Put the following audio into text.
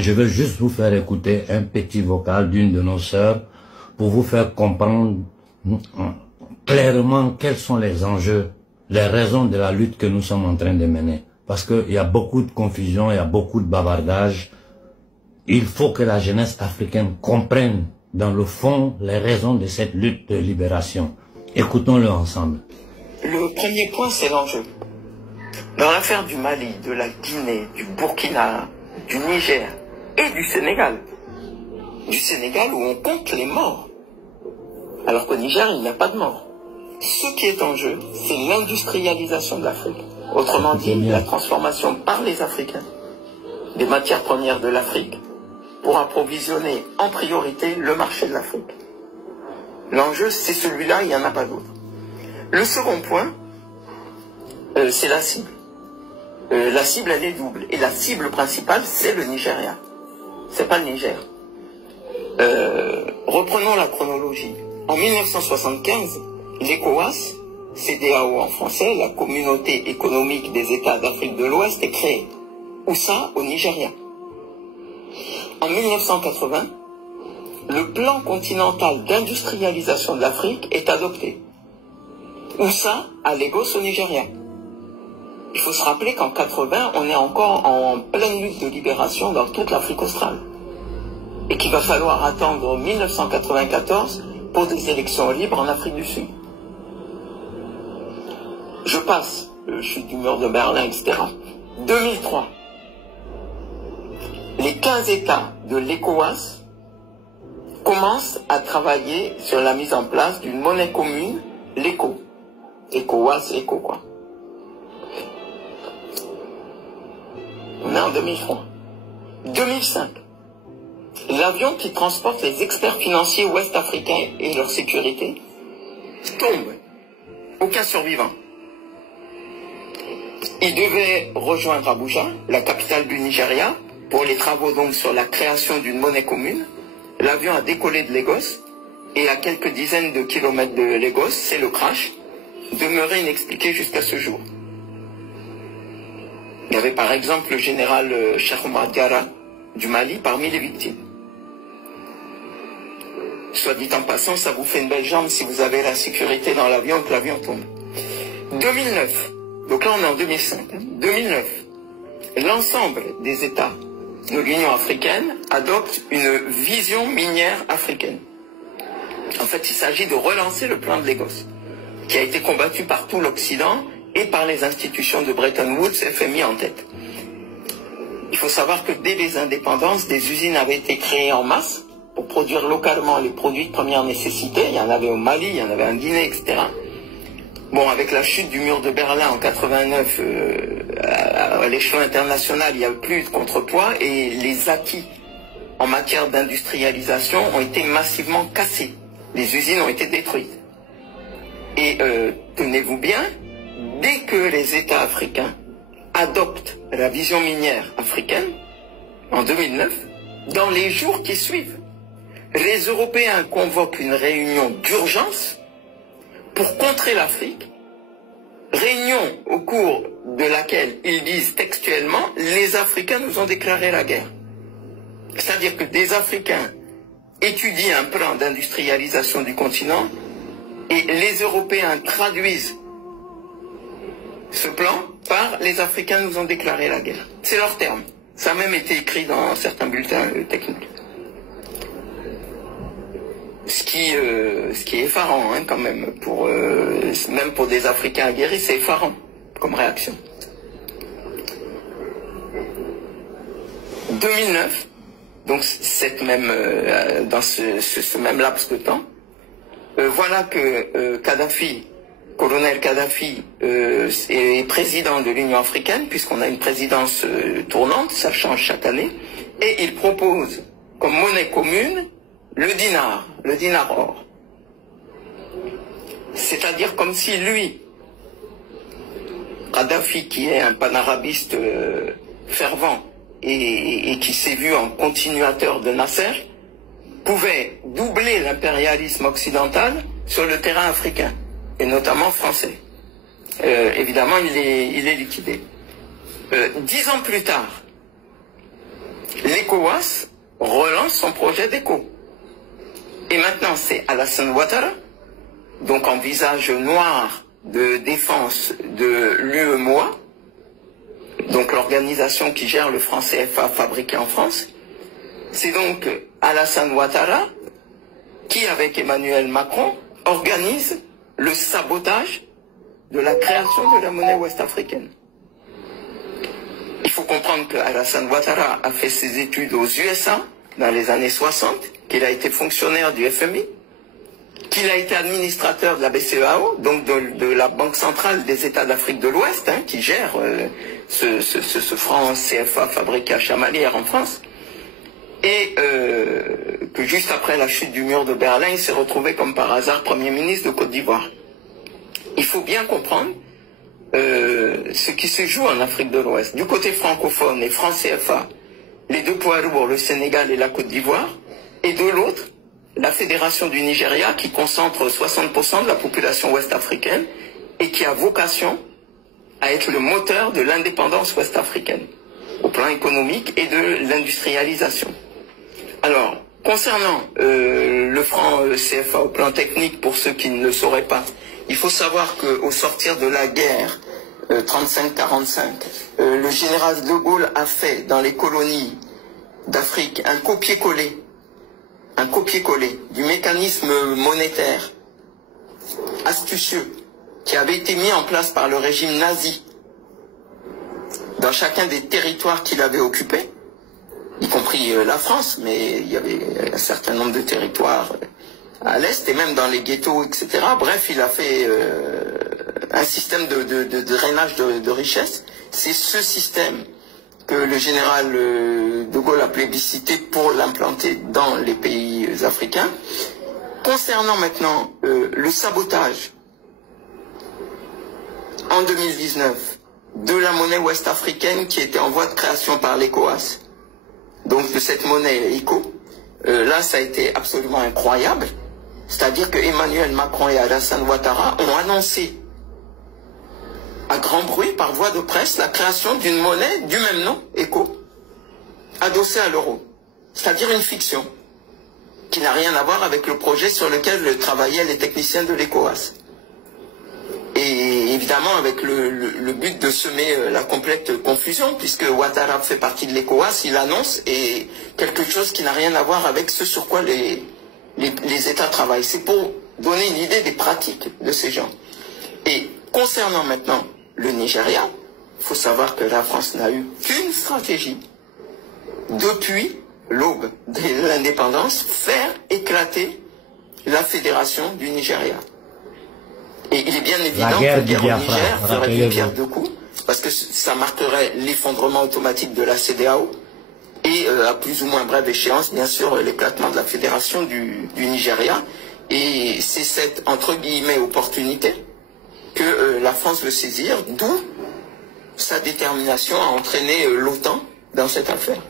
Je veux juste vous faire écouter un petit vocal d'une de nos sœurs pour vous faire comprendre clairement quels sont les enjeux, les raisons de la lutte que nous sommes en train de mener. Parce qu'il y a beaucoup de confusion, il y a beaucoup de bavardage. Il faut que la jeunesse africaine comprenne dans le fond les raisons de cette lutte de libération. Écoutons-le ensemble. Le premier point, c'est l'enjeu. Dans l'affaire du Mali, de la Guinée, du Burkina, du Niger et du Sénégal où on compte les morts, alors qu'au Niger, il n'y a pas de morts. Ce qui est en jeu, c'est l'industrialisation de l'Afrique. Autrement dit, la transformation par les Africains des matières premières de l'Afrique pour approvisionner en priorité le marché de l'Afrique. L'enjeu, c'est celui-là, il n'y en a pas d'autre. Le second point, c'est la cible. La cible, elle est double. Et la cible principale, c'est le Nigeria. C'est pas le Niger. Reprenons la chronologie. En 1975, l'ECOWAS, CEDEAO en français, la Communauté économique des États d'Afrique de l'Ouest, est créée. Où ça? Au Nigeria. En 1980, le plan continental d'industrialisation de l'Afrique est adopté. Où ça? À Lagos, au Nigeria. Il faut se rappeler qu'en 80, on est encore en pleine lutte de libération dans toute l'Afrique australe. Et qu'il va falloir attendre 1994 pour des élections libres en Afrique du Sud. Je passe, chute du mur de Berlin, etc. 2003. Les 15 États de l'ECOWAS commencent à travailler sur la mise en place d'une monnaie commune, l'ECO. ECOWAS, ECO quoi. On est en 2003. 2005. L'avion qui transporte les experts financiers ouest-africains et leur sécurité tombe. Aucun survivant. Il devait rejoindre Abuja, la capitale du Nigeria, pour les travaux donc sur la création d'une monnaie commune. L'avion a décollé de Lagos et à quelques dizaines de kilomètres de Lagos, c'est le crash, demeuré inexpliqué jusqu'à ce jour. Il y avait par exemple le général Cheikh Oumar Diarra du Mali parmi les victimes. Soit dit en passant, ça vous fait une belle jambe si vous avez la sécurité dans l'avion et que l'avion tombe. 2009, donc là on est en 2005, 2009, l'ensemble des États de l'Union africaine adoptent une vision minière africaine. En fait, il s'agit de relancer le plan de Lagos, qui a été combattu par tout l'Occident et par les institutions de Bretton Woods, FMI en tête. Il faut savoir que dès les indépendances, des usines avaient été créées en masse pour produire localement les produits de première nécessité. Il y en avait au Mali, il y en avait en Guinée, etc. Bon, avec la chute du mur de Berlin en 89, à l'échelon international, il n'y a plus de contrepoids et les acquis en matière d'industrialisation ont été massivement cassés. Les usines ont été détruites. Et tenez-vous bien, dès que les États africains adoptent la vision minière africaine, en 2009, dans les jours qui suivent, les Européens convoquent une réunion d'urgence pour contrer l'Afrique, réunion au cours de laquelle ils disent textuellement « les Africains nous ont déclaré la guerre ». C'est-à-dire que des Africains étudient un plan d'industrialisation du continent et les Européens traduisent ce plan par « les Africains nous ont déclaré la guerre ». C'est leur terme. Ça a même été écrit dans certains bulletins techniques. Ce qui est effarant quand même, même pour des Africains aguerris, c'est effarant comme réaction. 2009, donc dans ce même laps de temps, voilà que Kadhafi, colonel Kadhafi, est président de l'Union africaine, puisqu'on a une présidence tournante, ça change chaque année, et il propose comme monnaie commune le dinar or. C'est-à-dire comme si lui, Kadhafi, qui est un panarabiste fervent et qui s'est vu en continuateur de Nasser, pouvait doubler l'impérialisme occidental sur le terrain africain, et notamment français. Évidemment, il est liquidé. 10 ans plus tard, les l'ECOWAS relance son projet d'ECO. Et maintenant, c'est Alassane Ouattara, donc en visage noir de défense de l'UEMOA, donc l'organisation qui gère le franc CFA fabriqué en France. C'est donc Alassane Ouattara qui, avec Emmanuel Macron, organise le sabotage de la création de la monnaie ouest-africaine. Il faut comprendre que Alassane Ouattara a fait ses études aux USA dans les années 60, qu'il a été fonctionnaire du FMI, qu'il a été administrateur de la BCEAO, donc de la Banque centrale des États d'Afrique de l'Ouest, hein, qui gère ce franc CFA fabriqué à Chamalières en France, et que juste après la chute du mur de Berlin, il s'est retrouvé comme par hasard Premier ministre de Côte d'Ivoire. Il faut bien comprendre ce qui se joue en Afrique de l'Ouest. Du côté francophone et franc CFA, les deux poids lourds, le Sénégal et la Côte d'Ivoire, et de l'autre, la Fédération du Nigeria qui concentre 60% de la population ouest-africaine et qui a vocation à être le moteur de l'indépendance ouest-africaine au plan économique et de l'industrialisation. Alors, concernant le franc CFA au plan technique, pour ceux qui ne le sauraient pas, il faut savoir qu'au sortir de la guerre 35-45, le général de Gaulle a fait dans les colonies d'Afrique un copier-coller du mécanisme monétaire astucieux qui avait été mis en place par le régime nazi dans chacun des territoires qu'il avait occupés, y compris la France, mais il y avait un certain nombre de territoires à l'Est et même dans les ghettos, etc. Bref, il a fait un système de drainage de richesse. C'est ce système que le général de Gaulle a plébiscité pour l'implanter dans les pays africains. Concernant maintenant le sabotage en 2019 de la monnaie ouest-africaine qui était en voie de création par l'ECOWAS, donc de cette monnaie ECO, là ça a été absolument incroyable. C'est-à-dire que Emmanuel Macron et Alassane Ouattara ont annoncé à grand bruit, par voie de presse, la création d'une monnaie du même nom, ECO, adossée à l'euro. C'est-à-dire une fiction, qui n'a rien à voir avec le projet sur lequel travaillaient les techniciens de l'ECOWAS. Et évidemment avec le but de semer la complète confusion, puisque Ouattara fait partie de l'ECOWAS, il annonce et quelque chose qui n'a rien à voir avec ce sur quoi les États travaillent. C'est pour donner une idée des pratiques de ces gens. Et concernant maintenant le Nigeria, il faut savoir que la France n'a eu qu'une stratégie depuis l'aube de l'indépendance, faire éclater la fédération du Nigeria. Et il est bien évident que la guerre au Niger ferait une pierre deux coups, parce que ça marquerait l'effondrement automatique de la CEDEAO et à plus ou moins brève échéance, bien sûr, l'éclatement de la fédération du Nigeria. Et c'est cette, entre guillemets, opportunité que la France veut saisir, d'où sa détermination à entraîner l'OTAN dans cette affaire.